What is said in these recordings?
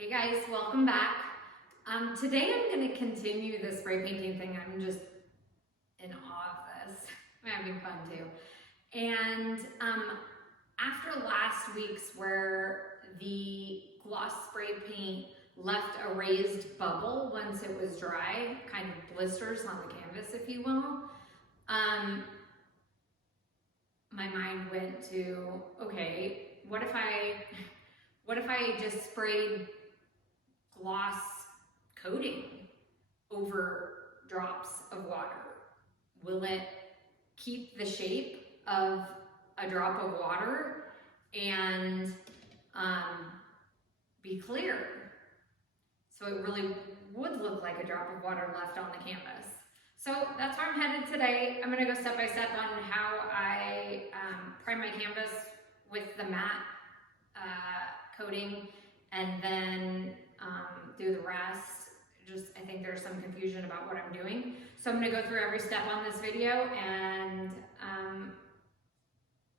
Hey guys, welcome back. Today I'm going to continue the spray painting thing. I'm just in awe of this. I'm having fun too. And after last week's where the gloss spray paint left a raised bubble once it was dry, kind of blisters on the canvas, if you will, my mind went to, okay, what if I just sprayed gloss coating over drops of water? Will it keep the shape of a drop of water and be clear? So it really would look like a drop of water left on the canvas. So that's where I'm headed today. I'm gonna go step by step on how I prime my canvas with the matte coating and then do the rest. I think there's some confusion about what I'm doing. So I'm gonna go through every step on this video and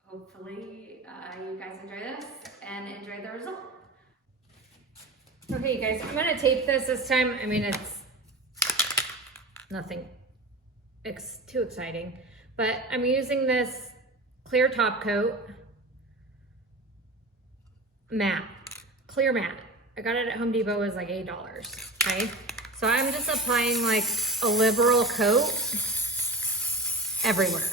hopefully you guys enjoy this and enjoy the result. Okay, you guys, I'm gonna tape this time. I mean, it's nothing too exciting, but I'm using this clear top coat matte, clear matte. I got it at Home Depot. It was like $8, okay? So I'm just applying like a liberal coat everywhere.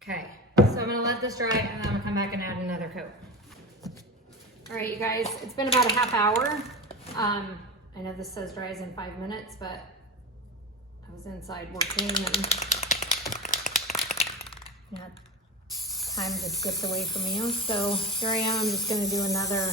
Okay, so I'm gonna let this dry and then I'm gonna come back and add another coat. All right, you guys, it's been about a half hour. I know this says dries in 5 minutes, but I was inside working and yeah, time just gets away from you. So here I am, I'm just gonna do another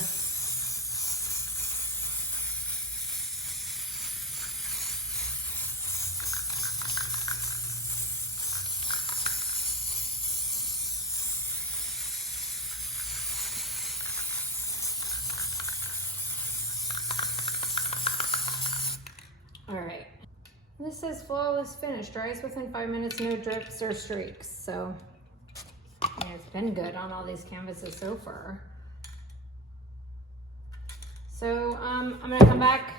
All right, this says flawless finish, dries within 5 minutes, no drips or streaks. So yeah, it's been good on all these canvases so far. So I'm gonna come back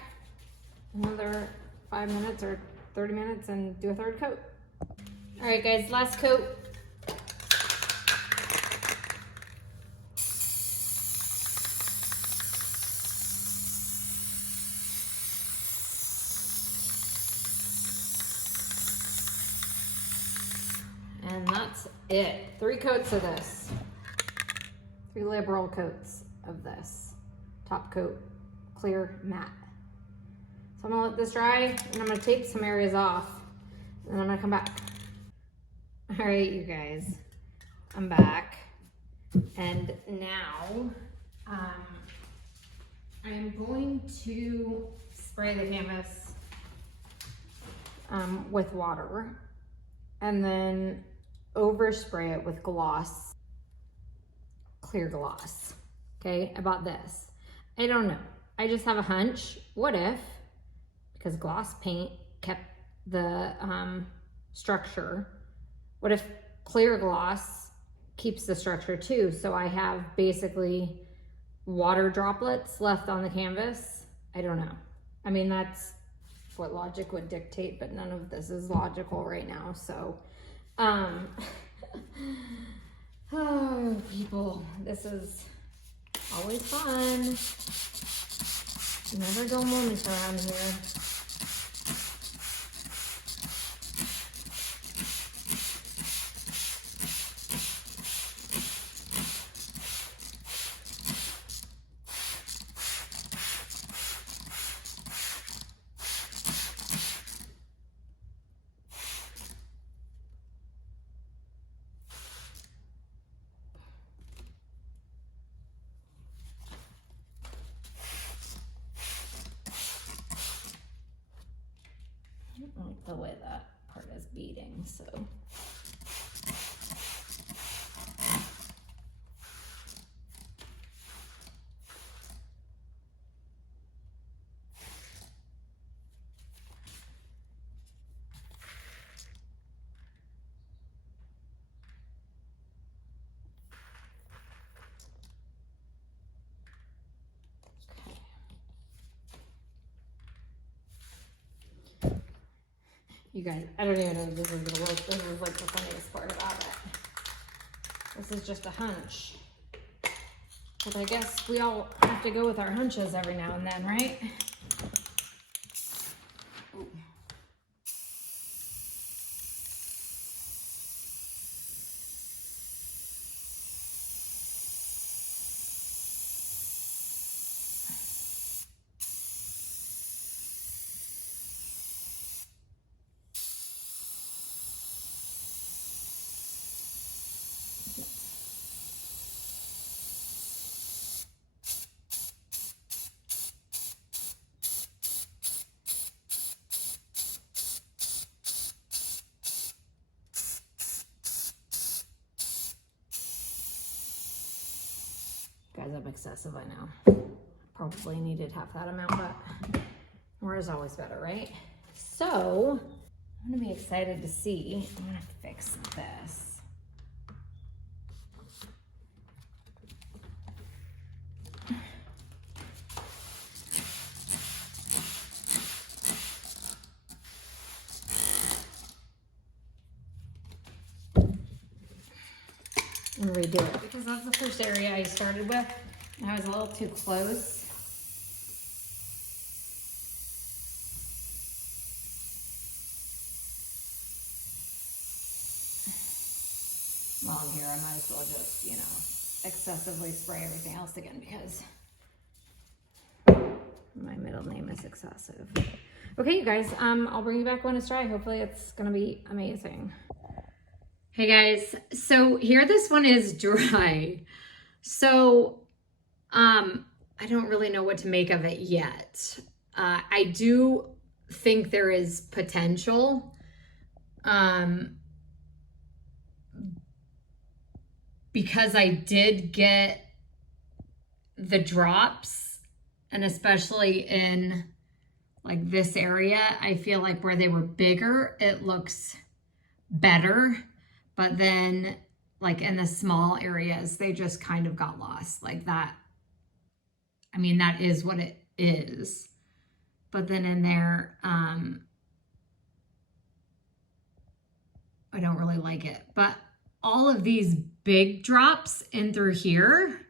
another 5 minutes or 30 minutes and do a third coat. All right guys, last coat. And that's it. 3 coats of this. 3 liberal coats of this. Top coat, clear matte. So I'm gonna let this dry and I'm gonna tape some areas off and then I'm gonna come back. All right, you guys, I'm back. And now I'm going to spray the canvas with water and then overspray it with gloss, clear gloss. Okay, about this. I don't know. I just have a hunch. What if, because gloss paint kept the structure, what if clear gloss keeps the structure too? So I have basically water droplets left on the canvas. I don't know. I mean, that's what logic would dictate, but none of this is logical right now. So, oh, people, this is always fun. Never dull moments around here. I don't like the way that part is beading, so. You guys, I don't even know if this is gonna work. This is like the funniest part about it. This is just a hunch. But I guess we all have to go with our hunches every now and then, right? Ooh. Guys, I'm excessive, I know. Probably needed half that amount, but more is always better, right? So, I'm gonna be excited to see. I'm gonna fix this. And redo it because that's the first area I started with and I was a little too close. While I'm here, I might as well just, you know, excessively spray everything else again because my middle name is excessive. Okay, you guys, I'll bring you back when it's dry. Hopefully it's gonna be amazing. Hey guys, so here this one is dry. So, I don't really know what to make of it yet. I do think there is potential. Because I did get the drops, and especially in like this area, I feel like where they were bigger, it looks better. But then like in the small areas, they just kind of got lost like that. I mean, that is what it is. But then in there, I don't really like it. But all of these big drops in through here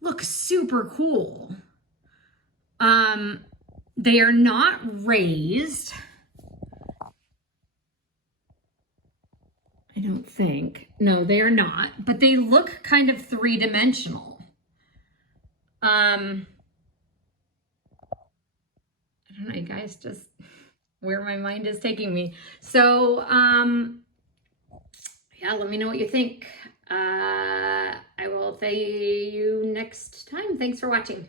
look super cool. They are not raised. I don't think. No, they are not, but they look kind of three-dimensional. I don't know, you guys, just where my mind is taking me. So, yeah, let me know what you think. I will see you next time. Thanks for watching.